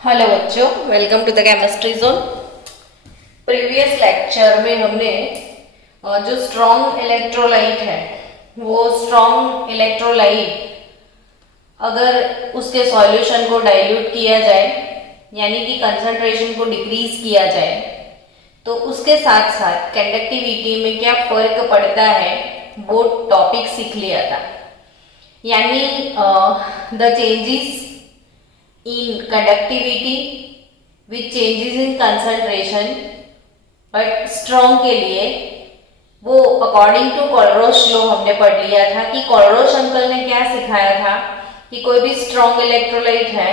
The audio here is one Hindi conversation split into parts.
हेलो बच्चों, welcome to the chemistry zone. Previous lecture में हमने जो स्ट्रॉन्ग इलेक्ट्रोलाइट है वो स्ट्रॉन्ग इलेक्ट्रोलाइट अगर उसके सॉल्यूशन को डाइल्यूट किया जाए यानी कि कंसंट्रेशन को डिक्रीज किया जाए तो उसके साथ साथ कंडक्टिविटी में क्या फर्क पड़ता है वो टॉपिक सीख लिया था। यानी the changes in conductivity with changes in concentration, but strong के लिए वो अकॉर्डिंग टू कोलरोश लॉ हमने पढ़ लिया था कि कोलरोश अंकल ने क्या सिखाया था कि कोई भी स्ट्रॉन्ग इलेक्ट्रोलाइट है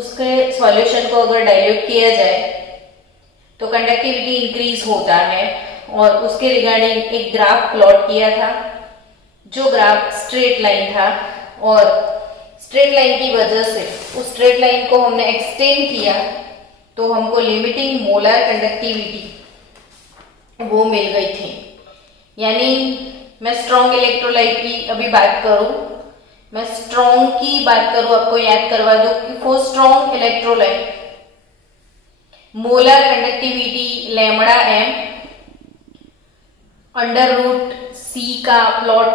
उसके सॉल्यूशन को अगर डाइल्यूट किया जाए तो कंडक्टिविटी इंक्रीज होता है। और उसके रिगार्डिंग एक ग्राफ प्लॉट किया था जो ग्राफ स्ट्रेट लाइन था और स्ट्रेट लाइन की वजह से उस स्ट्रेट लाइन को हमने एक्सटेंड किया तो हमको लिमिटिंग मोलर कंडक्टिविटी वो मिल गई थी। यानी मैं स्ट्रॉन्ग इलेक्ट्रोलाइट की अभी बात करूं, मैं स्ट्रॉन्ग की बात करूं, आपको याद करवा दूं कि for strong electrolyte molar conductivity lambda M under root C का plot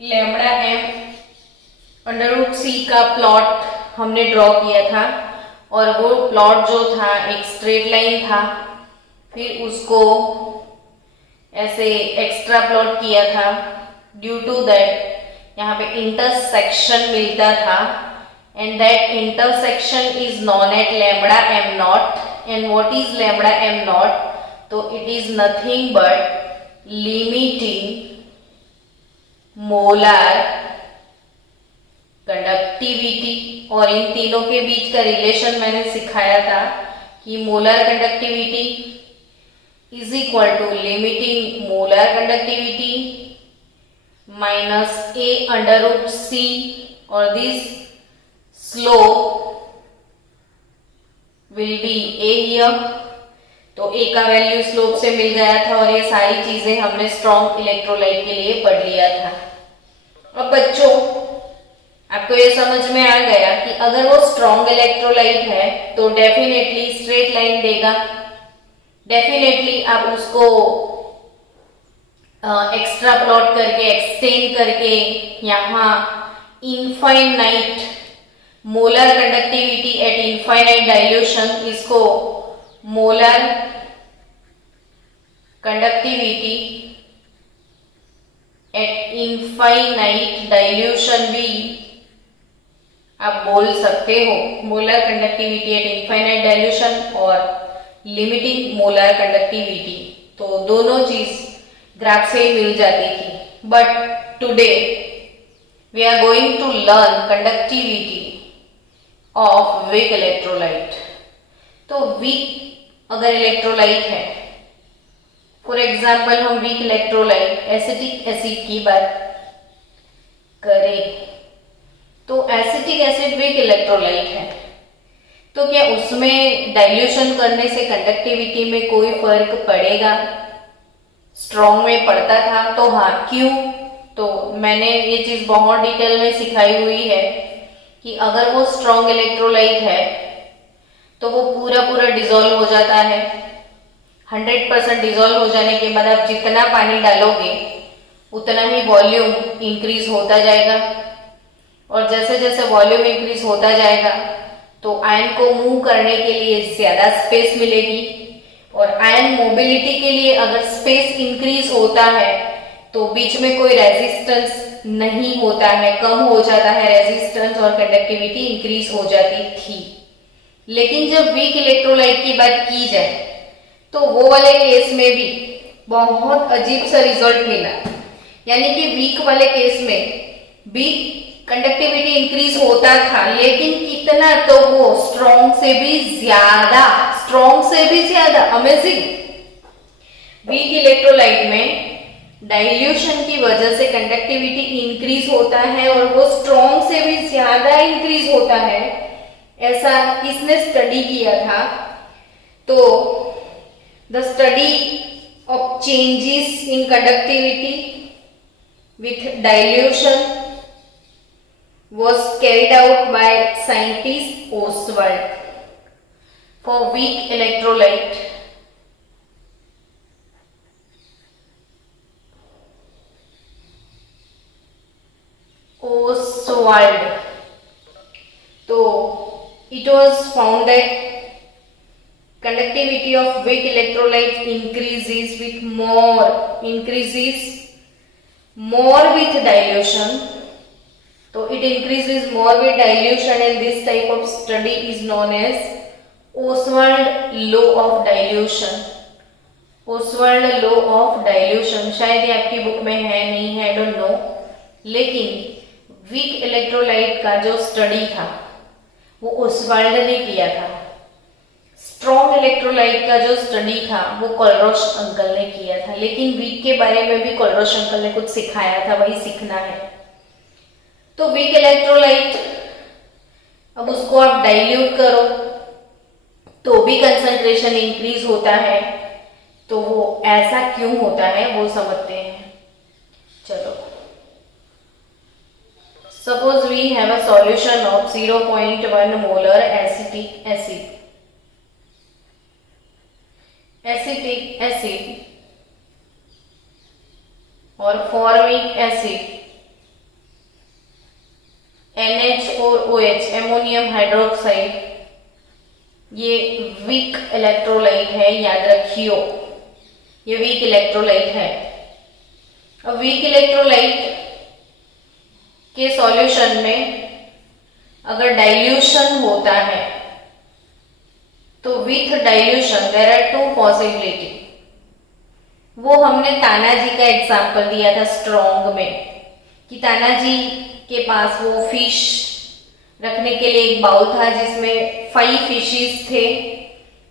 lambda M under root C का प्लॉट हमने ड्रॉ किया था और वो प्लॉट जो था एक स्ट्रेट लाइन था, फिर उसको ऐसे एक्स्ट्रा प्लॉट किया था। ड्यू टू दैट यहाँ पे इंटरसेक्शन मिलता था and that intersection is known at lambda M nought. And what is lambda M nought? तो it is nothing but limiting molar conductivity. और इन तीनों के बीच का रिलेशन मैंने सिखाया था कि molar conductivity is equal to limiting molar conductivity minus A under root C और this slope will be A here. तो ए का वैल्यू स्लोप से मिल गया था और ये सारी चीजें हमने स्ट्रॉन्ग इलेक्ट्रोलाइट के लिए पढ़ लिया था। अब बच्चों आपको ये समझ में आ गया कि अगर वो स्ट्रॉन्ग इलेक्ट्रोलाइट है तो डेफिनेटली स्ट्रेट लाइन देगा, डेफिनेटली आप उसको एक्स्ट्रा प्लॉट करके एक्सटेंड करके यहाँ infinite molar conductivity at infinite dilution, इसको molar conductivity at infinite dilution भी आप बोल सकते हो। Molar conductivity at infinite dilution और लिमिटिंग मोलर कंडक्टिविटी, तो दोनों चीज ग्राफ से ही मिल जाती थी। But today we are going to learn conductivity of weak electrolyte. तो वीक अगर इलेक्ट्रोलाइट है, फॉर एग्जाम्पल हम वीक इलेक्ट्रोलाइट एसिटिक एसिड की बात करें तो एसिटिक एसिड वीक इलेक्ट्रोलाइट है तो क्या उसमें डाइल्यूशन करने से कंडक्टिविटी में कोई फर्क पड़ेगा? स्ट्रॉन्ग में पड़ता था तो हाँ, क्यों? तो मैंने ये चीज बहुत डिटेल में सिखाई हुई है कि अगर वो स्ट्रॉन्ग इलेक्ट्रोलाइट है तो वो पूरा डिसॉल्व हो जाता है। 100% डिसॉल्व हो जाने के बाद आप जितना पानी डालोगे उतना ही वॉल्यूम इंक्रीज होता जाएगा और जैसे जैसे वॉल्यूम इंक्रीज होता जाएगा तो आयन को मूव करने के लिए ज्यादा स्पेस मिलेगी और आयन मोबिलिटी के लिए अगर स्पेस इंक्रीज होता है तो बीच में कोई रेजिस्टेंस नहीं होता है, कम हो जाता है रेजिस्टेंस और कंडक्टिविटी इंक्रीज हो जाती थी। लेकिन जब वीक इलेक्ट्रोलाइट की बात की जाए तो वो वाले केस में भी बहुत अजीब सा रिजल्ट मिला। यानी कि वीक वाले केस में भी कंडक्टिविटी इंक्रीज होता था लेकिन कितना? तो वो स्ट्रॉन्ग से भी ज्यादा। अमेजिंग। वीक इलेक्ट्रोलाइट में डाइल्यूशन की वजह से कंडक्टिविटी इंक्रीज होता है और वो स्ट्रॉन्ग से भी ज्यादा इंक्रीज होता है। ऐसा किसने स्टडी किया था? तो the study of changes in conductivity with dilution was carried out by scientist Oswald for weak electrolyte. Oswald. So it was found that conductivity of weak electrolyte increases more with dilution. So it increases more with dilution, and this type of study is known as Oswald law of dilution. Oswald law of dilution शायद ये आपकी बुक में है नहीं है, डोंट नो, लेकिन वीक इलेक्ट्रोलाइट का जो स्टडी था वो ओसवाल्ड ने किया था। स्ट्रॉन्ग इलेक्ट्रोलाइट का जो स्टडी था वो कोलरोश अंकल ने किया था, लेकिन वीक के बारे में भी कोलरोश अंकल ने कुछ सिखाया था, वही सीखना है। तो वीक इलेक्ट्रोलाइट, अब उसको आप डाइल्यूट करो तो भी कंसंट्रेशन इंक्रीज होता है। तो वो ऐसा क्यों होता है वो समझते हैं। चलो, suppose we have a solution of 0.1 molar acetic acid और formic acid NH4OH ammonium hydroxide, ये वीक इलेक्ट्रोलाइट है, याद रखियो ये वीक इलेक्ट्रोलाइट है। अब वीक इलेक्ट्रोलाइट के सॉल्यूशन में अगर डाइल्यूशन होता है तो with dilution there are two possibility. वो हमने तानाजी का एग्जांपल दिया था स्ट्रॉन्ग में, कि तानाजी के पास वो फिश रखने के लिए एक बाउल था जिसमें 5 फिशेस थे।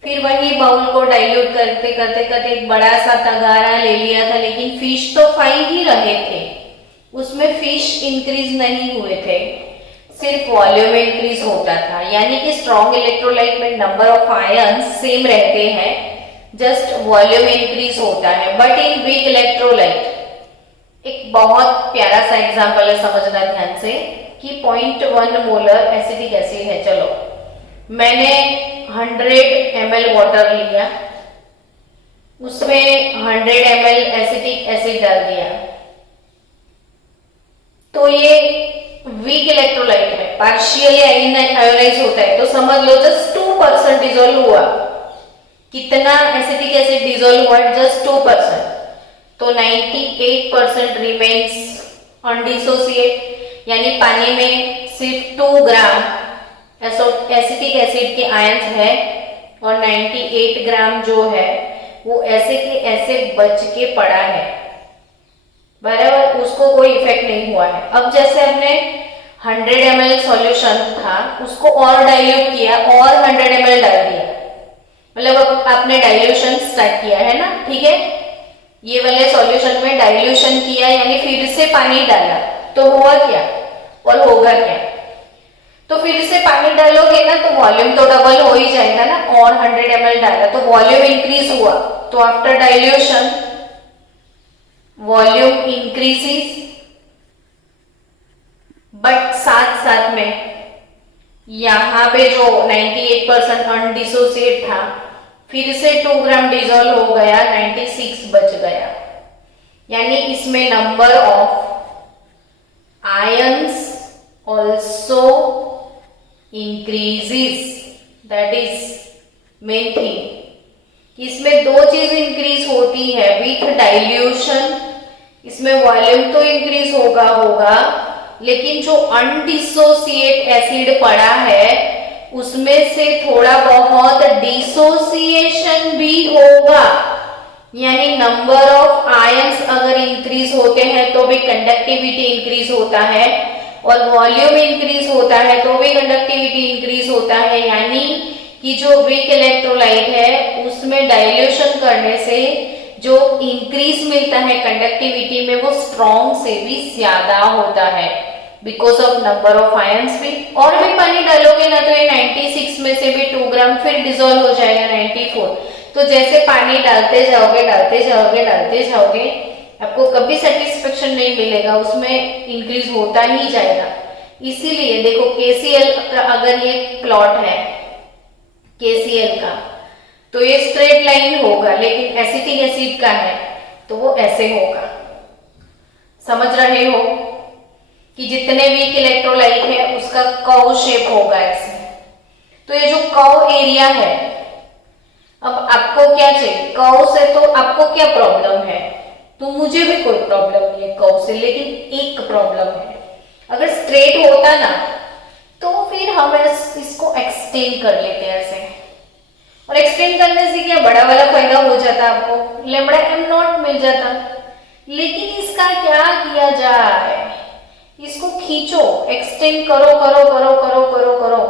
फिर वही बाउल को डाइल्यूट करते करते करते एक बड़ा सा तगारा ले लिया था, लेकिन फिश तो 5 ही रहे थे, उसमें फिश इंक्रीज नहीं हुए थे, सिर्फ वॉल्यूम इंक्रीज होता था। यानी कि स्ट्रॉन्ग इलेक्ट्रोलाइट में नंबर ऑफ आयन्स सेम रहते हैं, जस्ट वॉल्यूम इंक्रीज होता है। बट इन वीक इलेक्ट्रोलाइट एक बहुत प्यारा सा एग्जांपल है, समझना ध्यान से, कि 0.1 मोलर एसिटिक एसिड है। चलो, मैंने 100 ml वाटर लिया, उसमें 100 ml एसिटिक एसिड डाल दिया, तो ये वीक इलेक्ट्रोलाइट में पार्शियली आयोनाइज होता है। तो समझ लो जस्ट 2% डिजोल्व हुआ। कितना एसिटिक एसिड डिजोल्व हुआ? जस्ट 2%। तो 98% रिमेन्स अनडिसोसिएट, यानी पानी में सिर्फ 2 ग्राम एसिटिक एसिड के आयंस है और 98 ग्राम जो है वो ऐसे के ऐसे बच के पड़ा है, बराबर, उसको कोई इफेक्ट नहीं हुआ है। अब जैसे हमने 100 ml सॉल्यूशन था, उसको और डाइल्यूट किया और 100 ml डाल दिया, मतलब आपने डाइल्यूशन स्टार्ट किया है ना, ठीक है। ये वाले सॉल्यूशन में डाइल्यूशन किया, यानी फिर से पानी डाला, तो हुआ क्या और होगा क्या? तो फिर से पानी डालोगे ना तो वॉल्यूम तो डबल हो ही जाएगा ना, और 100 ml डाला तो वॉल्यूम इंक्रीज हुआ। तो after dilution volume increases, but साथ साथ में यहां पे जो 98% अनडिसोसिएट था फिर से 2 ग्राम डिजोल्व हो गया, 96 बच गया। यानी इसमें number of ions also increases, that is main thing. इसमें 2 चीज इंक्रीज होती है विथ डाइल्यूशन। इसमें वॉल्यूम तो इंक्रीज होगा, लेकिन जो अनडिसोसिएट एसिड पड़ा है उसमें से थोड़ा बहुत डिसोसिएशन भी होगा। यानी नंबर ऑफ आयंस अगर इंक्रीज होते हैं तो भी कंडक्टिविटी इंक्रीज होता है, और वॉल्यूम इंक्रीज होता है तो भी कंडक्टिविटी इंक्रीज होता है। यानी कि जो वीक इलेक्ट्रोलाइट है उसमें डाइल्यूशन करने से जो इंक्रीज मिलता है कंडक्टिविटी में वो स्ट्रॉन्ग से भी ज्यादा होता है, because of number of ions भी। और भी पानी डालोगे ना तो ये 96 में से भी 2 ग्राम फिर डिसॉल्व हो जाएगा 94। तो जैसे पानी डालते जाओगे आपको कभी सेटिस्फेक्शन नहीं मिलेगा, उसमें इंक्रीज होता ही जाएगा। इसीलिए देखो KCl का अगर ये प्लॉट है KCl का, तो ये स्ट्रेट लाइन होगा, लेकिन एसिटिक एसिड का है तो वो ऐसे होगा। समझ रहे हो कि जितने वीक इलेक्ट्रोलाइट है उसका कर्व शेप होगा ऐसे। तो ये जो कर्व एरिया है, अब आपको क्या चाहिए कर्व से, तो आपको क्या प्रॉब्लम है? तो मुझे भी कोई प्रॉब्लम नहीं है कर्व से, लेकिन एक प्रॉब्लम है, अगर स्ट्रेट होता ना तो फिर हम इसको एक्सटेंड कर लेते हैं ऐसे, और एक्सटेंड करने से क्या बड़ा वाला फायदा हो जाता आपको, लैम्बडा एम नॉट मिल जाता। लेकिन इसका क्या किया जाए, इसको खींचो, एक्सटेंड करो करो करो करो करो करो,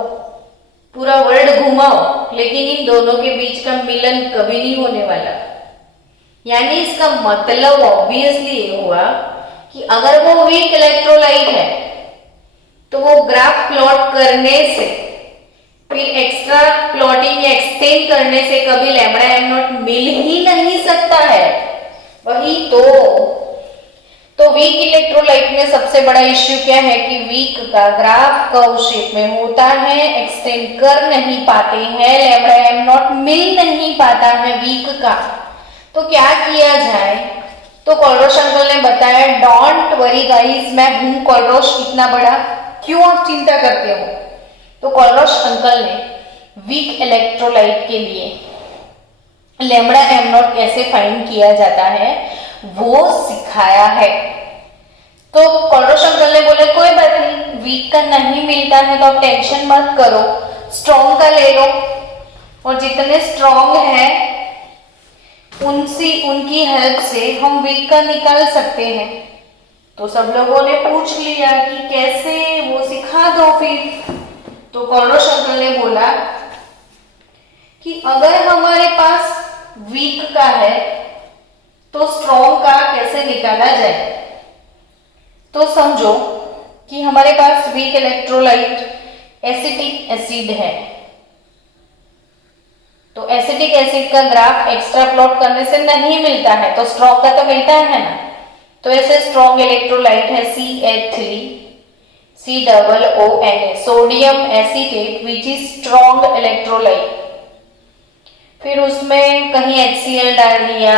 पूरा वर्ल्ड घुमाओ, लेकिन इन दोनों के बीच का मिलन कभी नहीं होने वाला। यानी इसका मतलब ऑब्वियसली ये हुआ कि अगर वो वीक इलेक्ट्रोलाइट है तो वो ग्राफ प्लॉट करने से, फिर एक्स्ट्रा प्लॉटिंग या एक्सटेंड करने से कभी लैम्बडा एम नॉट मिल ही नहीं सकता है। वही तो वीक इलेक्ट्रोलाइट में सबसे बड़ा इश्यू क्या है कि वीक का ग्राफ कर्व शेप में होता है, एक्सटेंड कर नहीं पाते हैं, लैम्बडा एम नॉट मिल नहीं पाता है वीक का। तो क्या किया जाए? तो कोलरोश अंकल ने बताया, डोंट वरी गाइस, मैं हूं कोलरोश इतना बड़ा, क्यों आप चिंता करते हो? तो कोलरोश अंकल ने वीक इलेक्ट्रोलाइट के लिए लैम्बडा एम नॉट कैसे फाइंड किया जाता है वो सिखाया है। तो कोलरोश अंकल ने बोले कोई बात नहीं, वीक का नहीं मिलता है तो आप टेंशन मत करो, स्ट्रॉन्ग का ले लो, और जितने स्ट्रॉन्ग है उनकी हेल्प से हम वीक का निकाल सकते हैं। तो सब लोगों ने पूछ लिया कि कैसे, वो सिखा दो फिर। तो कोलरोश अंकल ने बोला कि अगर हमारे पास वीक का है तो स्ट्रॉन्ग का कैसे निकाला जाए। तो समझो कि हमारे पास वीक इलेक्ट्रोलाइट एसिटिक एसिड है, तो एसिटिक एसिड का ग्राफ एक्स्ट्रा प्लॉट करने से नहीं मिलता है, तो स्ट्रॉन्ग का तो मिलता है ना। तो ऐसे स्ट्रॉन्ग इलेक्ट्रोलाइट है CH3COONA, sodium acetate, which is strong electrolyte. फिर उसमें कहीं HCl डाल दिया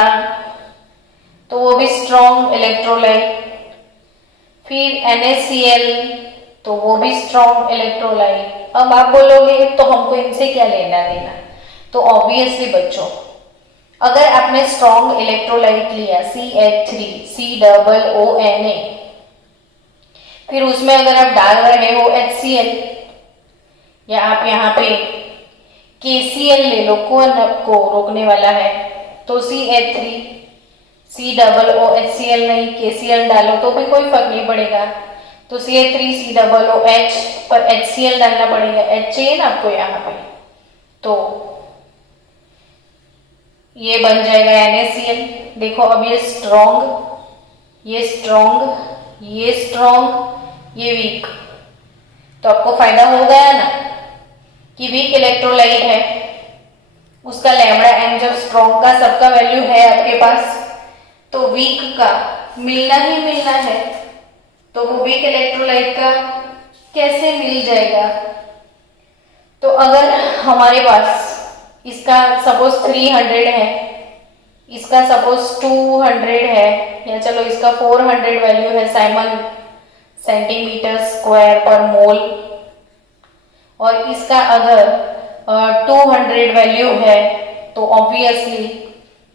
तो वो भी स्ट्रॉन्ग इलेक्ट्रोलाइट, फिर NaCl तो वो भी स्ट्रॉन्ग इलेक्ट्रोलाइट। अब आप बोलोगे तो हमको इनसे क्या लेना देना? तो ऑब्वियसली बच्चों, अगर आपने स्ट्रॉन्ग इलेक्ट्रोलाइट लिया CH3COONA, फिर उसमें अगर आप डाल रहे हो HCl, या आप यहाँ पे KCl ले लो, कौन आपको रोकने वाला है, तो CH3COOHCl नहीं, KCl डालो तो भी कोई फर्क नहीं पड़ेगा। तो CH3COOH पर HCl डालना पड़ेगा, H चाहिए ना आपको यहाँ पे, तो ये बन जाएगा NaCl। देखो अब ये स्ट्रॉन्ग, ये स्ट्रॉन्ग, ये स्ट्रॉन्ग, ये वीक, तो आपको फायदा हो गया ना कि वीक इलेक्ट्रोलाइट है, उसका लैम्बडा एम जब स्ट्रॉन्ग का सबका वैल्यू है आपके पास, तो वीक का मिलना ही मिलना है। तो वो वीक इलेक्ट्रोलाइट का कैसे मिल जाएगा? तो अगर हमारे पास इसका सपोज 300 है, इसका सपोज 200 है, या चलो इसका 400 वैल्यू है साइमन सेंटीमीटर स्क्वायर पर मोल, और इसका अगर 200 वैल्यू है, तो ऑब्वियसली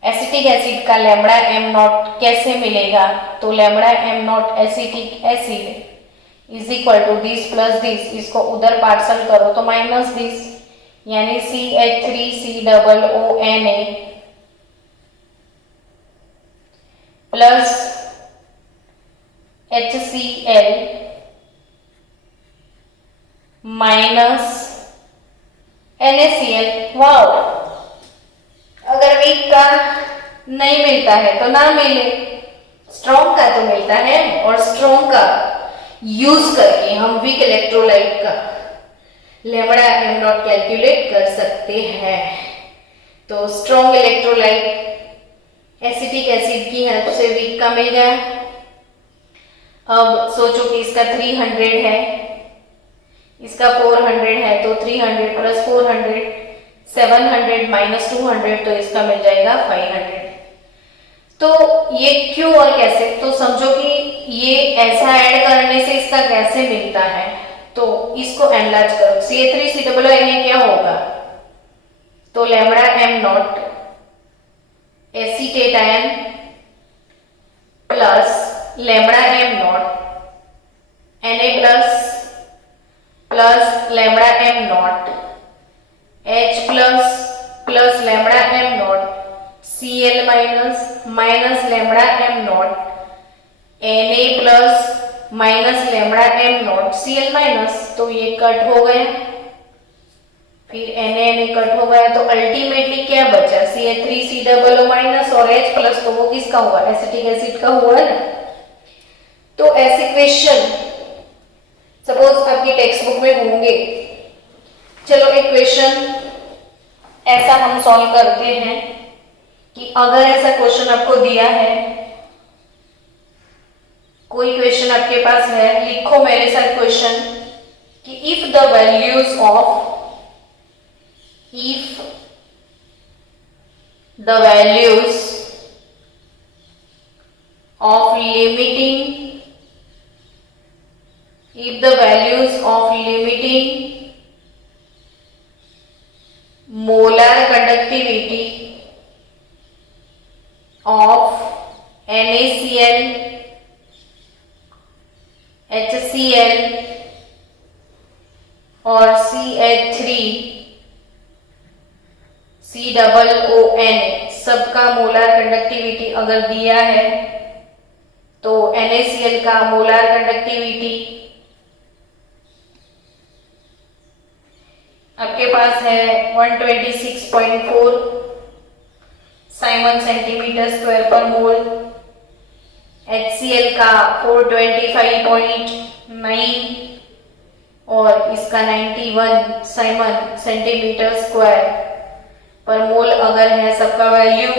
एसिटिक एसिड का लैम्बडा एम नॉट कैसे मिलेगा? तो lambda M naught acetic acid is equal to this plus this, इसको उधर पार्सल करो तो माइनस दिस, यानी CH3COONA plus HCl minus NaCl। Wow, अगर वीक का नहीं मिलता है तो ना मिले, स्ट्रॉन्ग का तो मिलता है, और स्ट्रॉन्ग का यूज करके हम वीक इलेक्ट्रोलाइट का लैम्बडा एम नॉट कैलकुलेट कर सकते हैं। तो स्ट्रॉन्ग इलेक्ट्रोलाइट एसिटिक एसिड की हेल्प से वीक का मिल गया। अब सोचो कि इसका 300 है, इसका 400 है तो 300 प्लस 400 700 माइनस 200 तो इसका मिल जाएगा 500। तो ये क्यों और कैसे, तो समझो कि ये ऐसा ऐड करने से इसका कैसे मिलता है, तो इसको एनालाइज करो। CH3COONA क्या होगा, तो lambda M not acetate ion plus lambda M not Na plus lambda M not H plus lambda M not Cl minus lambda M not Na plus minus lambda M not Cl minus, तो ये कट हो गया, फिर Na कट हो गया, तो अल्टीमेटली क्या बचा, CH3COO माइनस और H प्लस, तो वो किसका हुआ, एसिटिक एसिड का हुआ ना। तो ऐसे क्वेश्चन सपोज आपकी टेक्स्ट बुक में होंगे। चलो एक क्वेश्चन ऐसा हम सॉल्व करते हैं कि अगर ऐसा क्वेश्चन आपको दिया है, कोई क्वेश्चन आपके पास है, लिखो मेरे साथ क्वेश्चन कि if the values of limiting molar conductivity of NaCl, HCl और CH3COON सबका मोलार कंडक्टिविटी अगर दिया है, तो NaCl का मोलार कंडक्टिविटी आपके पास है 126.4 साइमन सेंटीमीटर स्क्वायर पर मोल, HCl का 425.9 और इसका 91 साइमन सेंटीमीटर स्क्वायर पर मोल अगर है सबका वैल्यू,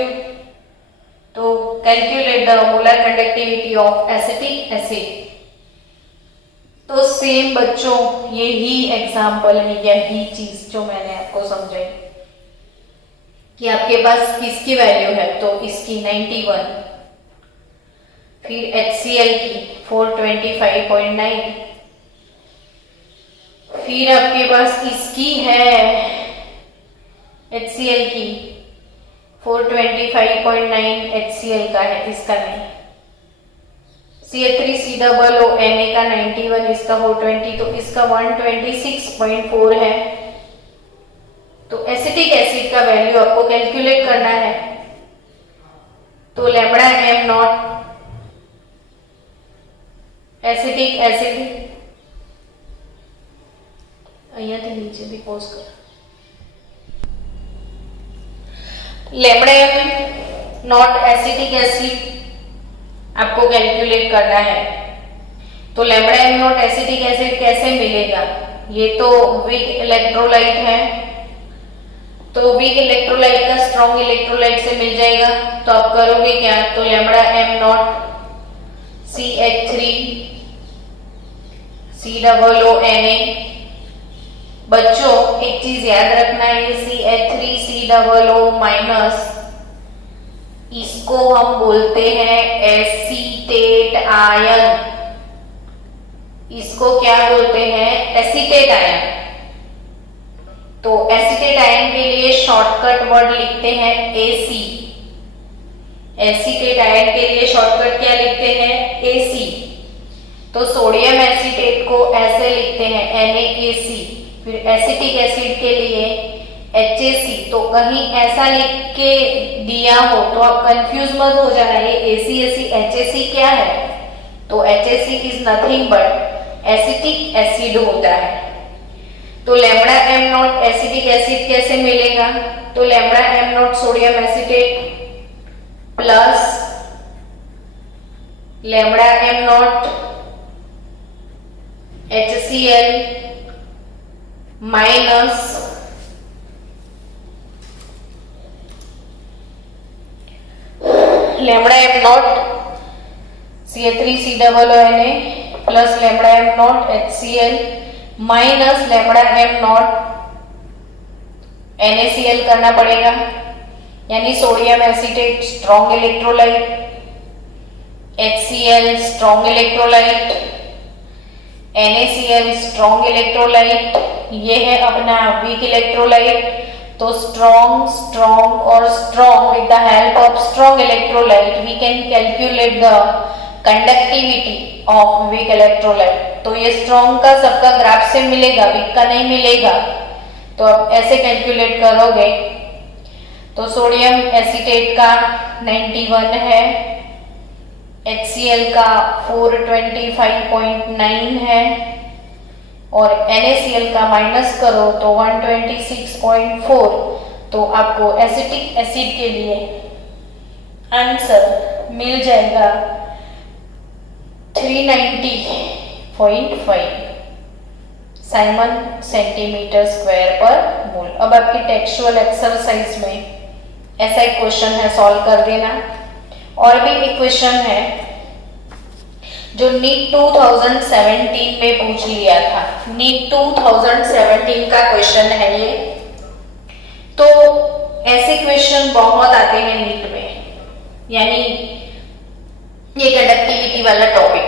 तो calculate the molar conductivity of acetic acid. तो सेम बच्चों यही एग्जाम्पल है, यही चीज जो मैंने आपको समझाई कि आपके पास किसकी वैल्यू है, तो इसकी 91, फिर HCl की 425.9, फिर आपके पास इसकी है HCl की 425.9 HCl का है, इसका नहीं। CH3COONA का 91, इसका 420, तो इसका 126.4 है। तो एसिटिक एसिड का वैल्यू आपको कैलकुलेट करना है, तो lambda M naught acetic acid અહીંયાથી નીચે भी પોઝ कर, lambda M naught acetic acid आपको कैलकुलेट करना है। तो lambda M naught acetic acid कैसे मिलेगा, ये तो वीक इलेक्ट्रोलाइट है, तो वीक इलेक्ट्रोलाइट का स्ट्रॉन्ग इलेक्ट्रोलाइट से मिल जाएगा। तो आप करोगे क्या, तो लैम्बडा एम नॉट CH3COONA, बच्चों एक चीज याद रखना है, CH3COO माइनस, इसको हम बोलते हैं एसीटेट आयन, इसको क्या बोलते हैं, एसीटेट आयन। तो एसीटेट आयन के लिए शॉर्टकट वर्ड लिखते हैं AC, एसीटेट आयन के लिए शॉर्टकट क्या लिखते हैं, AC। तो सोडियम एसीटेट को ऐसे लिखते हैं NaAC, फिर एसिटिक एसिड के लिए HAC। तो कहीं ऐसा लिख के दिया हो तो आप कंफ्यूज मत हो जाना, ये ACAC HAC क्या है, तो HAC is nothing but acetic acid होता है। तो lambda M naught acetic acid कैसे मिलेगा, तो lambda M not sodium acetate plus lambda M not HCl minus lambda M not CH3COONA plus lambda M not HCl minus lambda am not NaCl करना पड़ेगा, यानी sodium acetate strong electrolyte, HCl strong electrolyte, NaCl strong electrolyte, ये है अपना वीक इलेक्ट्रोलाइट। तो स्ट्रॉन्ग, स्ट्रॉन्ग और strong, with the help of strong electrolyte we can calculate the conductivity of weak electrolyte. तो ये स्ट्रॉन्ग का सबका ग्राफ से मिलेगा, वीक का नहीं मिलेगा। तो अब ऐसे कैलकुलेट करोगे तो सोडियम एसीटेट का 91 है, HCl का 425.9 है और NaCl का माइनस करो तो 126.4। तो आपको एसिटिक एसिड के लिए आंसर मिल जाएगा 390.5 साइमन सेंटीमीटर स्क्वायर पर मोल। अब आपकी टेक्सचुअल एक्सरसाइज में ऐसा एक क्वेश्चन है, सॉल्व कर देना। और भी एक क्वेश्चन है जो नीट 2017 में पूछ लिया था, नीट 2017 का क्वेश्चन है ये। तो ऐसे क्वेश्चन बहुत आते हैं नीट में, यानी ये कंडक्टिविटी वाला टॉपिक।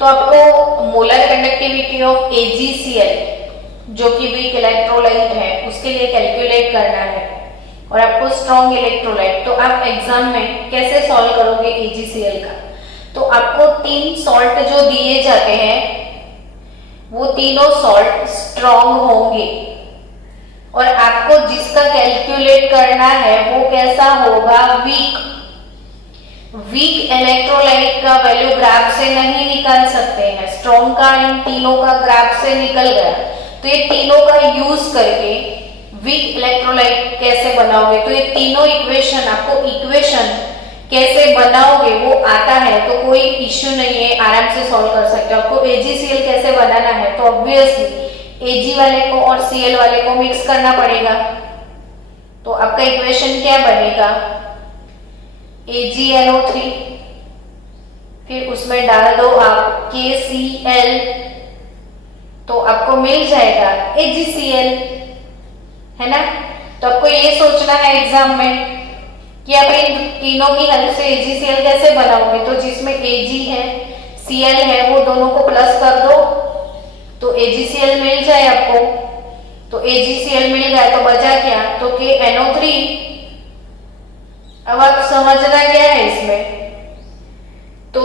तो आपको मोलर कंडक्टिविटी ऑफ AgCl जो कि वीक इलेक्ट्रोलाइट है उसके लिए कैलकुलेट करना है, और आपको स्ट्रॉन्ग इलेक्ट्रोलाइट। तो आप एग्जाम में कैसे सॉल्व करोगे AgCl का? तो आपको 3 सॉल्ट जो दिए जाते हैं वो तीनों सॉल्ट स्ट्रॉन्ग होंगे, और आपको जिसका कैलकुलेट करना है वो कैसा होगा? वीक। वीक इलेक्ट्रोलाइट का वैल्यू ग्राफ से नहीं निकाल सकते हैं, स्ट्रॉन्ग का इन तीनों का ग्राफ से निकल गया। तो ये तीनों का यूज करके वीक इलेक्ट्रोलाइट कैसे बनाओगे? तो ये तीनों इक्वेशन, आपको इक्वेशन कैसे बनाओगे वो आता है, तो कोई इश्यू नहीं है, आराम से सॉल्व कर सकते हो। आपको AgCl कैसे बनाना है? तो ऑब्वियसली Ag वाले को और Cl वाले को मिक्स करना पड़ेगा। तो आपका इक्वेशन क्या बनेगा? AgNO3, फिर उसमें डाल दो आप KCl, तो आपको मिल जाएगा AgCl, है ना। तो आपको ये सोचना है एग्जाम में कि आप इन तीनों की हेल्प से AgCl कैसे बनाओगे। तो जिसमें Ag है, Cl है, वो दोनों को प्लस कर दो तो AgCl मिल जाए आपको। तो AgCl मिल गया तो बचा क्या? तो KNO3। अब आप समझना क्या है इसमें? तो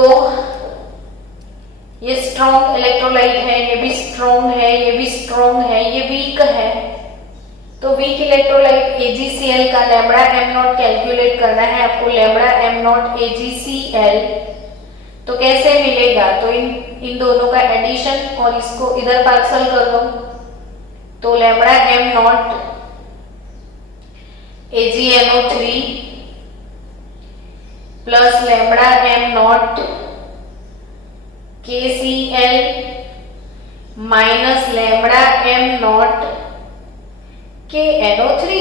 ये स्ट्रॉन्ग इलेक्ट्रोलाइट है, ये भी स्ट्रॉन्ग है, ये भी स्ट्रॉन्ग है, ये वीक है। तो वीक इलेक्ट्रोलाइट AgCl का लेमड़ा एम नॉट कैलकुलेट करना है आपको, लेमड़ा एम नॉट AgCl। तो कैसे मिलेगा? तो इन दोनों का एडिशन और इसको इधर पार्सल कर दो। तो lambda am not AgNO3 plus lambda am not KCl minus lambda am not KNO3।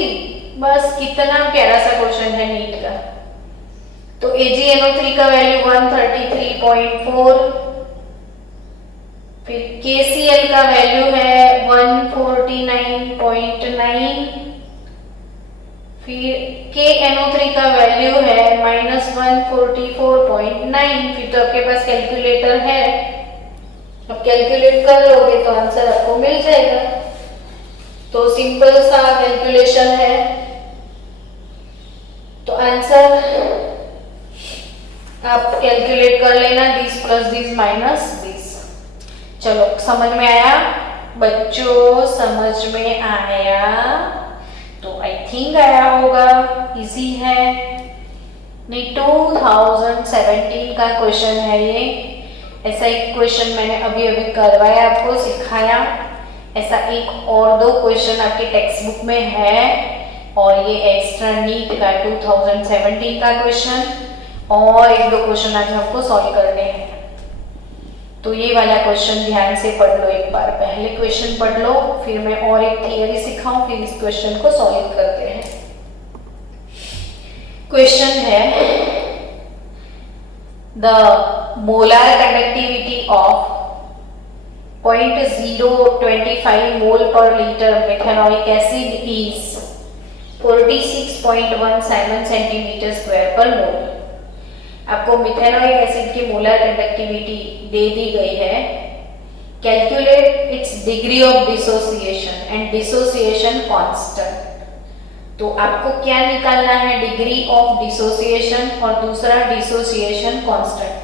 बस कितना प्यारा सा क्वेश्चन है नीट का। तो AgNO3 का वैल्यू 133.4, फिर KCl का वैल्यू है 149.9, फिर KNO3 का वैल्यू है -144.9। फिर तो आपके पास कैलकुलेटर है, अब कैलकुलेट कर लोगे तो आंसर आपको मिल जाएगा। तो सिंपल सा कैलकुलेशन है। तो आंसर आप कैलकुलेट कर लेना, this plus this minus this. चलो, समझ में आया बच्चों? समझ में आया? तो आई थिंक आया होगा, इजी है। नहीं, 2017 का क्वेश्चन है ये। ऐसा एक क्वेश्चन मैंने अभी करवाया, आपको सिखाया। ऐसा एक और 2 क्वेश्चन आपके टेक्स्ट बुक में है, और ये एक्स्ट्रा नीट का 2017 का क्वेश्चन, और 1-2 क्वेश्चन आज हमको सॉल्व करने हैं। तो ये वाला क्वेश्चन ध्यान से पढ़ लो एक बार, पहले क्वेश्चन पढ़ लो, फिर मैं और एक थियरी सिखाऊं, फिर इस क्वेश्चन को सॉल्व करते हैं। क्वेश्चन है the molar conductivity of 0.025 mole per litre methanoic acid is 46.1 siemens centimetre square per mole. आपको मिथेनॉइक एसिड की मोलर कंडक्टिविटी दे दी गई है। Calculate its degree of dissociation and dissociation constant. तो आपको क्या निकालना है, डिग्री ऑफ डिसोसिएशन और दूसरा डिसोसिएशन कांस्टेंट।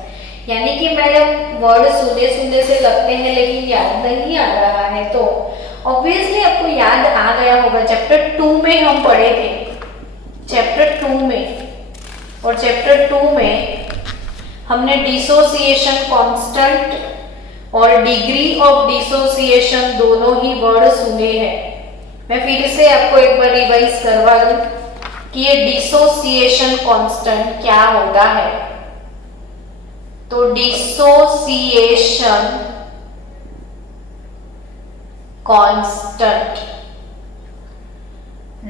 यानी कि मैं वर्ड सुने सुने से लगते हैं लेकिन याद नहीं आ रहा है, तो ऑब्वियसली आपको याद आ गया होगा। चैप्टर 2 में हम पढ़े थे, चैप्टर 2 में, और चैप्टर 2 में हमने डिसोसिएशन कांस्टेंट और डिग्री ऑफ डिसोसिएशन दोनों ही वर्ड सुने हैं। मैं फिर से आपको एक बार रिवाइज करवा दूं कि ये डिसोसिएशन कांस्टेंट क्या होता है। तो dissociation constant,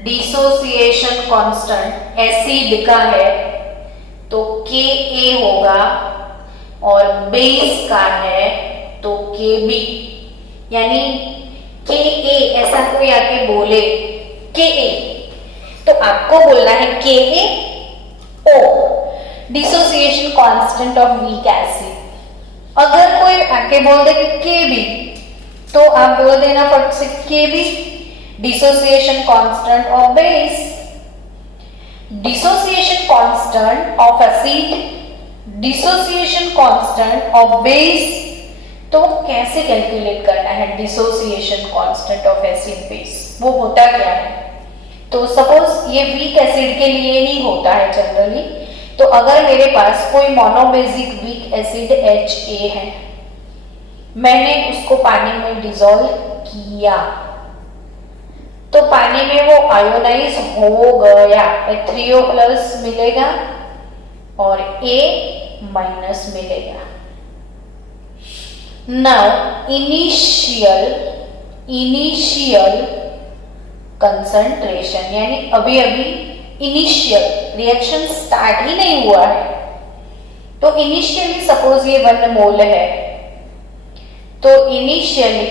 dissociation constant acid का है तो Ka होगा, और बेस का है तो Kb। यानी Ka ऐसा कोई आके बोले Ka, तो आपको बोलना है KaO, dissociation constant of weak acid. अगर कोई आके बोल दे कि Kb, तो आप बोल देना फट से Kb, dissociation constant of base. Dissociation constant of acid, dissociation constant of base. तो कैसे कैलकुलेट करना है dissociation constant of acid base, वो होता क्या है। तो सपोज ये वीक एसिड के लिए ही होता है जनरली। तो अगर मेरे पास कोई मोनोबेसिक वीक एसिड Ha है, मैंने उसको पानी में डिसॉल्व किया, तो पानी में वो आयोनाइज हो गया, H3O+ मिलेगा और A- मिलेगा। नाउ इनिशियल कंसंट्रेशन, यानी अभी अभी इनिशियल रिएक्शन स्टार्ट ही नहीं हुआ है, तो इनिशियली सपोज ये 1 मोल है, तो इनिशियली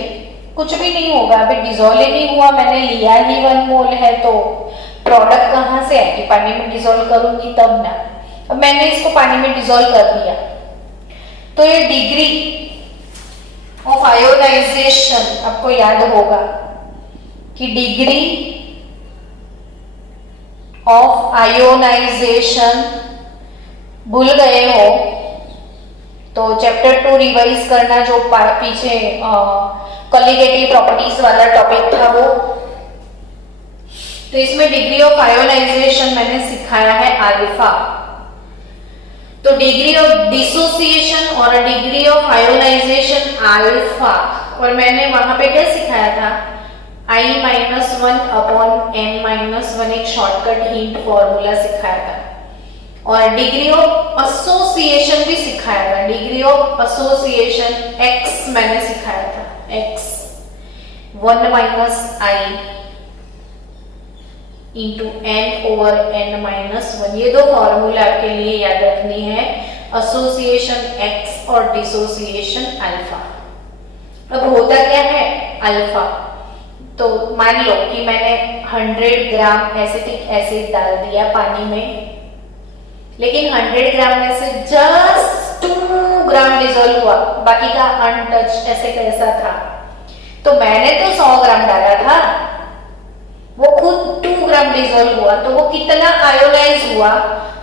कुछ भी नहीं होगा, अभी डिसॉल्व ही नहीं हुआ, मैंने लिया ही 1 मोल है, तो प्रोडक्ट कहां से आएगी, पानी में डिसॉल्व करूंगी तब ना। अब मैंने इसको पानी में डिसॉल्व कर दिया, तो ये डिग्री ऑफ आयोनाइजेशन आपको याद होगा कि डिग्री ऑफ आयोनाइजेशन भूल गए हो तो चैप्टर 2 रिवाइज करना, जो पीछे कॉलिगेटिव प्रॉपर्टीज वाला टॉपिक था वो। तो इसमें डिग्री ऑफ आयोनाइजेशन मैंने सिखाया है अल्फा। तो डिग्री ऑफ डिसोसिएशन और डिग्री ऑफ आयोनाइजेशन अल्फा, और मैंने वहां पे क्या सिखाया था, I-1/n-1 एक शॉर्टकट हिंट फॉर्मूला सिखाया था, और डिग्री ऑफ एसोसिएशन भी सिखाया था। डिग्री ऑफ एसोसिएशन x मैंने सिखाया था, x 1 - I × n/n-1। ये 2 फॉर्मूला आपके लिए याद रखनी है, एसोसिएशन x और डिसोसिएशन अल्फा। अब होता क्या है अल्फा, तो मान लो कि मैंने 100 ग्राम एसिटिक एसिड डाल दिया पानी में, लेकिन 100 ग्राम में से जस्ट 2 ग्राम डिसॉल्व हुआ, बाकी का अनटच ऐसे कैसा था। तो मैंने तो 100 ग्राम डाला था, वो खुद 2 ग्राम डिसॉल्व हुआ, तो वो कितना आयोनाइज हुआ,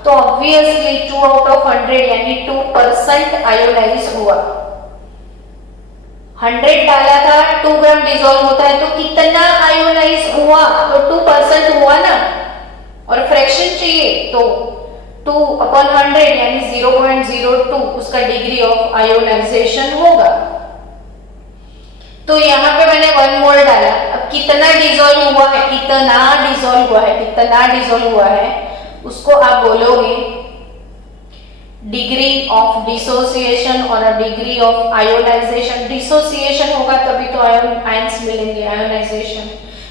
तो ऑब्वियसली 2 आउट ऑफ 100 यानी 2% आयोनाइज हुआ। 100 डाला था, 2 ग्राम डिसॉल्व होता है, तो कितना आयोनाइज हुआ, तो 2% हुआ ना, और फ्रैक्शन चाहिए तो 2/100 यानी 0.02 उसका डिग्री ऑफ आयोनाइजेशन होगा। तो यहाँ पे मैंने 1 मोल डाला, अब कितना डिसॉल्व हुआ है, कितना डिसॉल्व हुआ है उसको आप बोलोगे डिग्री ऑफ डिसोसिएशन और डिग्री ऑफ आयोनाइजेशन। डिसोसिएशन होगा तभी तो आयंस मिलेंगे, आयोनाइजेशन,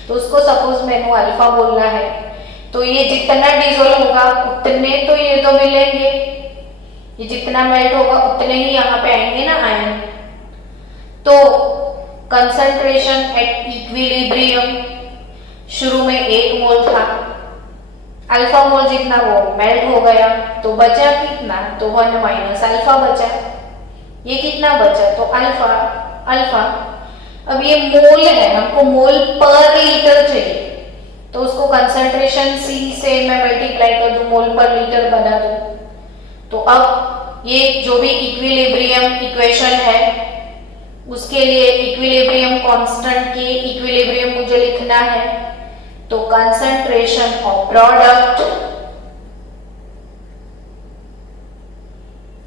तो उसको सपोज मैंने अल्फा बोलना है, तो ये जितना डिसॉल्व होगा उतने तो ये तो मिलेंगे, ये जितना मेल्ट होगा उतने ही यहाँ पे आएंगे ना आयन। तो कंसंट्रेशन एट इक्विलिब्रियम, शुरू में 1 मोल था, अल्फा मोल जितना वो मेल्ट हो गया, तो बचा कितना, तो 1 माइनस अल्फा बचा। ये कितना बचा, तो अल्फा। अल्फा अब ये मोल है, हमको मोल पर लीटर चाहिए, तो उसको कंसंट्रेशन C से मैं मल्टीप्लाई कर दूं, मोल पर लीटर बना दूं। तो अब ये जो भी इक्विलिब्रियम इक्वेशन है उसके लिए इक्विलिब्रियम कांस्टेंट के इक्विलिब्रियम मुझे लिखना है, तो concentration of product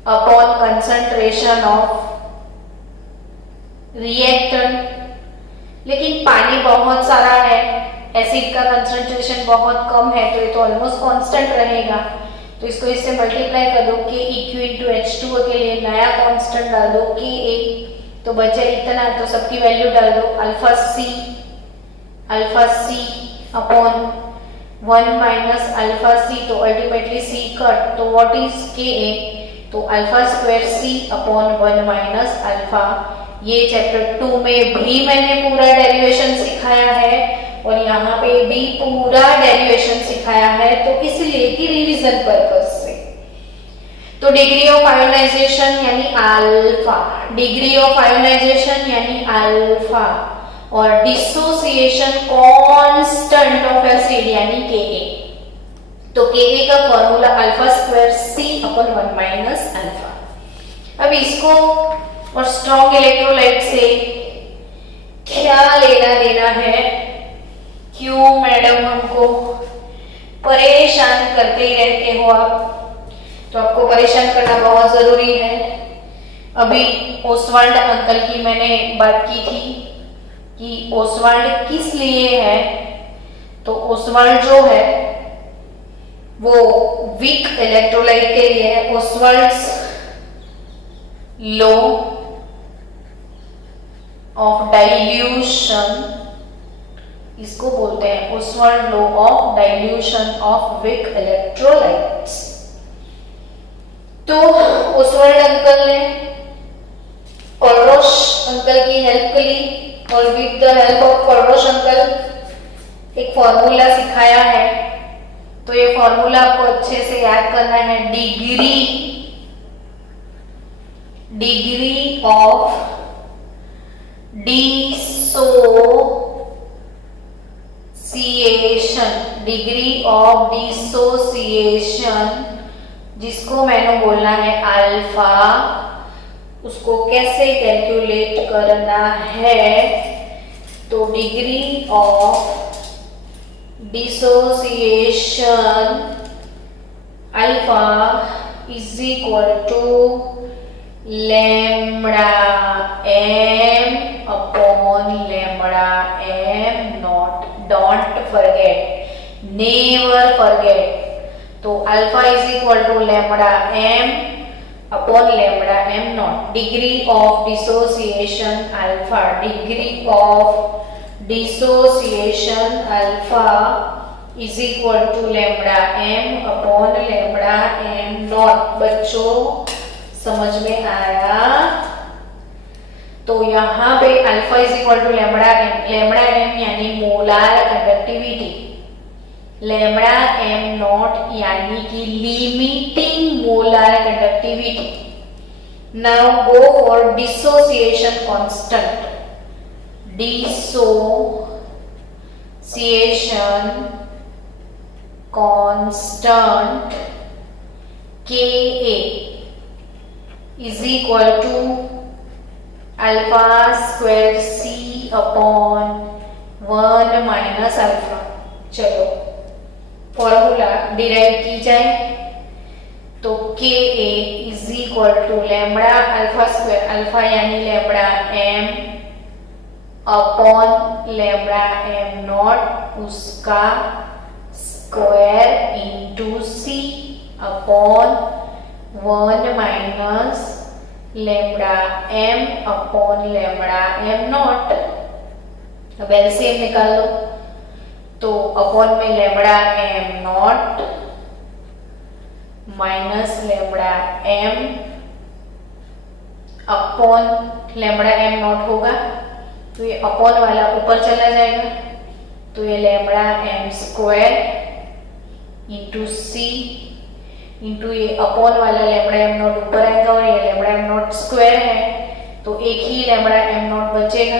upon concentration of reactant. लेकिन पानी बहुत सारा है, एसिड का कंसंट्रेशन बहुत कम है, तो ये तो ऑलमोस्ट कांस्टेंट रहेगा, तो इसको इससे मल्टीप्लाई कर दो, के इक्यू इंटू H2O के लिए नया कांस्टेंट डाल दो के ए, तो बचा इतना, तो सबकी वैल्यू डाल दो, अल्फा सी अपॉन 1 माइनस अल्फा सी, तो अल्टीमेटली सी कट, तो व्हाट इज के ए, तो alpha square C upon 1 minus alpha. ये चैप्टर 2 में भी मैंने पूरा डेरिवेशन सिखाया है और यहाँ पे भी पूरा डेरिवेशन सिखाया है, तो इसलिए कि रिवीजन पर्पस से। तो डिग्री ऑफ आयोनाइजेशन यानी अल्फा, डिग्री ऑफ आयोनाइजेशन यानी अल्फा, और डिसोसिएशन कांस्टेंट ऑफ एसिड यानी के। तो के का formula alpha square C upon 1 minus alpha. अब इसको और स्ट्रॉन्ग इलेक्ट्रोलाइट से क्या लेना देना है, क्यों मैडम हमको परेशान करते ही रहते हो आप, तो आपको परेशान करना बहुत जरूरी है। अभी ओसवाल्ड अंकल की मैंने बात की थी कि ओसवाल्ड किस लिए है, तो ओसवाल्ड जो है वो वीक इलेक्ट्रोलाइट के लिए है। ओसवाल्ड्स लॉ ऑफ डाइल्यूशन, इसको बोलते हैं Ostwald law of dilution of weak electrolytes. तो ओसवाल्ड अंकल ने कोलरोश अंकल की हेल्प ली और with the help of Kohlrausch uncle एक फॉर्मूला सिखाया है, तो ये फॉर्मूला आपको अच्छे से याद करना है। डिग्री ऑफ डिसोसिएशन, जिसको मैंने बोलना है अल्फा, उसको कैसे कैलकुलेट करना है, तो degree of dissociation alpha is equal to lambda M upon lambda M nought. Don't forget, never forget. तो alpha is equal to lambda M upon lambda M nought. Degree of dissociation alpha, degree of dissociation alpha is equal to lambda M upon lambda M nought. बच्चों समझ में आया? तो यहाँ पे alpha is equal to lambda M यानी molar conductivity, lambda M nought यानी कि limiting molar conductivity. Now go for dissociation constant. Dissociation constant Ka is equal to alpha square C upon 1 minus alpha. चलो फॉर्मूला डिराइव की जाए, तो K A is equal to lambda alpha square, alpha यानी lambda M upon lambda M nought, उसका square into C upon 1 minus lambda M upon lambda M nought. अब एलसीएम निकाल लो, तो अपॉन में lambda M not minus lambda M upon lambda M not होगा, तो ये अपॉन वाला ऊपर चला जाएगा, तो ये लैम्बडा एम स्क्वायर इंटू सी इंटू ये अपॉन वाला लैम्बडा एम नॉट ऊपर आएगा और ये लैम्बडा एम नॉट स्क्वायर है, तो एक ही लैम्बडा एम नॉट बचेगा,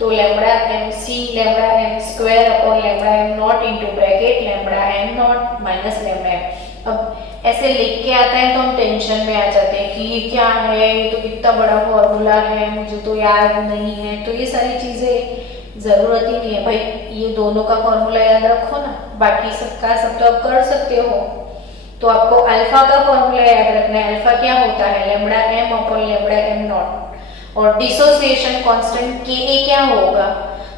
तो lambda M C lambda M square upon lambda M naught into bracket lambda M not minus lambda M. अब ऐसे लिख के आता है तो हम टेंशन में आ जाते हैं कि ये क्या है, ये तो कितना बड़ा फॉर्मूला है, मुझे तो याद नहीं है। तो ये सारी चीजें जरूरत ही नहीं है भाई, ये दोनों का फॉर्मूला याद रखो ना, बाकी सबका सब तो आप कर सकते हो। तो आपको अल्फा का फॉर्मूला याद रखना है। अल्फा क्या होता है, lambda M upon lambda M naught, और डिसोसिएशन कांस्टेंट के ए क्या होगा,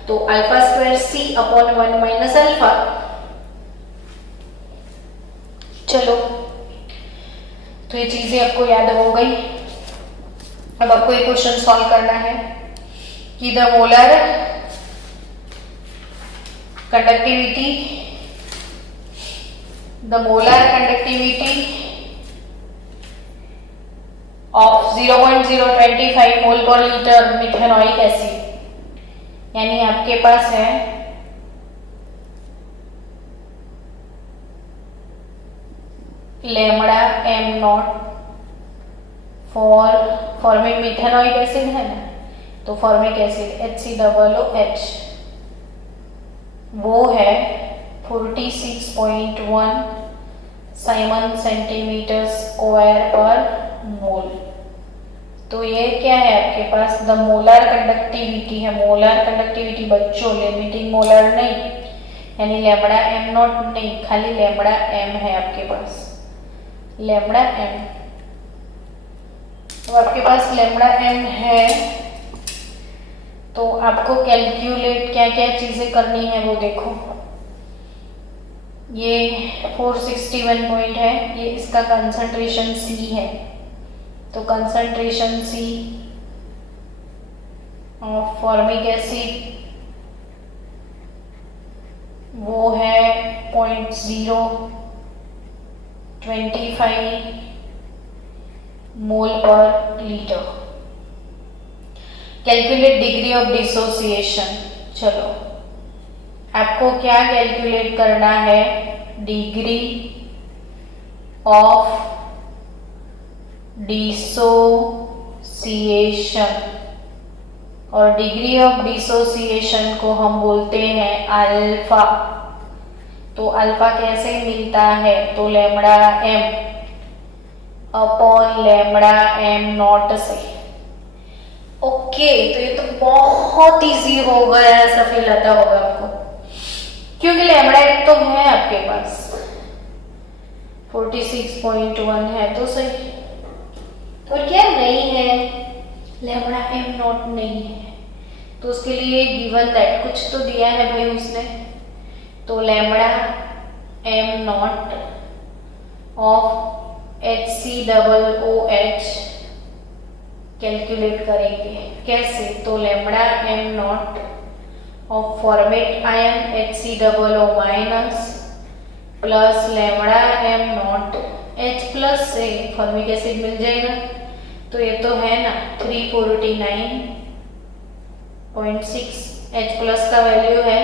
तो alpha square C upon 1 minus alpha. चलो, तो ये चीजें आपको याद हो गई। अब आपको एक क्वेश्चन सॉल्व करना है कि the molar conductivity of 0.025 mole per litre methanoic acid, यानी आपके पास है lambda M nought for forming methanoic acid है ना, तो फॉर्मिक एसिड HCOOH वो है 46.1 साइमन सेंटीमीटर स्क्वायर पर मोल। तो ये क्या है आपके पास, द मोलर कंडक्टिविटी है। मोलर कंडक्टिविटी बच्चों लिमिटिंग मोलर नहीं, यानी लैम्बडा एम नॉट नहीं, खाली लैम्बडा एम है आपके पास, लैम्बडा एम। तो आपके पास लैम्बडा एम है, तो आपको कैलकुलेट क्या क्या चीजें करनी है वो देखो। ये 461 पॉइंट है, ये इसका कंसंट्रेशन सी है, तो concentration C of formic acid वो है 0.025 mole per litre. Calculate degree of dissociation. चलो, आपको क्या कैलकुलेट करना है, डिग्री ऑफ डिसोसिएशन, और डिग्री ऑफ डिसोसिएशन को हम बोलते हैं अल्फा। तो अल्फा कैसे मिलता है, तो lambda M upon lambda M naught से। ओके, तो ये तो बहुत इजी हो गया, ऐसा फील आता होगा आपको, क्योंकि लैम्बडा एम तो है आपके पास 46.1 है तो सही, और क्या नहीं है, लैम्बडा एम नॉट नहीं है, तो उसके लिए गिवन दैट कुछ तो दिया है भाई उसने। तो lambda M not of HCOOH calculate करेंगे कैसे, तो lambda M not of format ion HCOO minus plus lambda M not H plus से फॉर्मिक एसिड मिल जाएगा, तो ये तो है ना 349.6 H प्लस का वैल्यू है,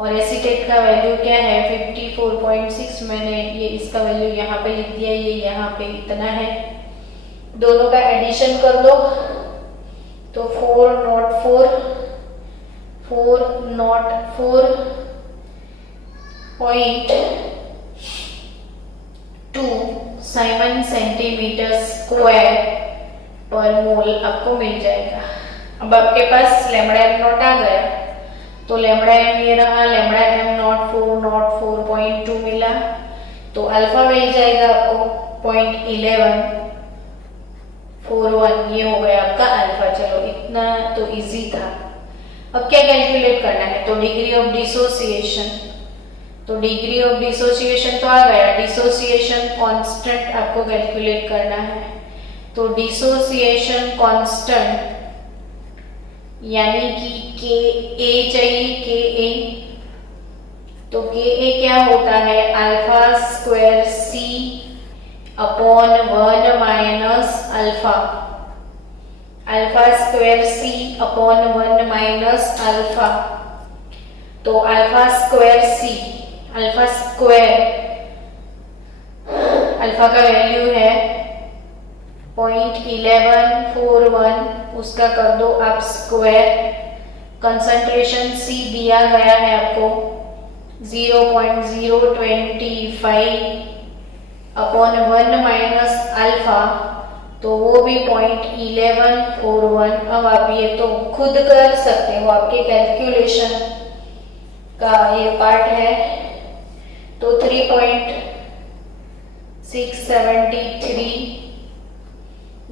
और एसीटेट का वैल्यू क्या है 54.6। मैंने ये इसका वैल्यू यहाँ पे लिख दिया, ये यहाँ पे इतना है, दोनों का एडिशन कर लो तो 404.2 Simon centimetre square per mole आपको मिल जाएगा। अब आपके पास लैम्बडा एम नॉट आ गया, तो लैम्बडा एम ये रहा, लैम्बडा एम नॉट 404.2 मिला, तो अल्फा मिल जाएगा आपको 0.1141, ये हो गया आपका अल्फा। चलो, इतना तो इजी था। अब क्या कैलकुलेट करना है, तो डिग्री ऑफ डिसोसिएशन, तो डिग्री ऑफ डिसोसिएशन तो आ गया, डिसोसिएशन कांस्टेंट आपको कैलकुलेट करना है। तो डिसोसिएशन कांस्टेंट यानी कि के ए चाहिए, के ए, तो के ए क्या होता है, alpha square C upon 1 minus alpha. Alpha square C upon 1 minus alpha. तो alpha square C, alpha square, alpha का वैल्यू है 0.1141, उसका कर दो आप स्क्वायर। कंसंट्रेशन सी दिया गया है आपको 0.025 अपॉन 1 माइनस अल्फा, तो वो भी 0.1141। अब आप ये तो खुद कर सकते हो, आपके कैलकुलेशन का ये पार्ट है। तो 3.673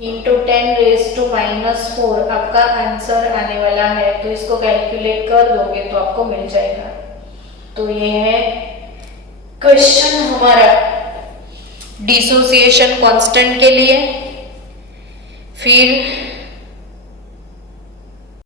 इंटू 10⁻⁻⁴ आपका आंसर आने वाला है। तो इसको कैलकुलेट कर दोगे तो आपको मिल जाएगा। तो ये है क्वेश्चन हमारा डिसोसिएशन कांस्टेंट के लिए। फिर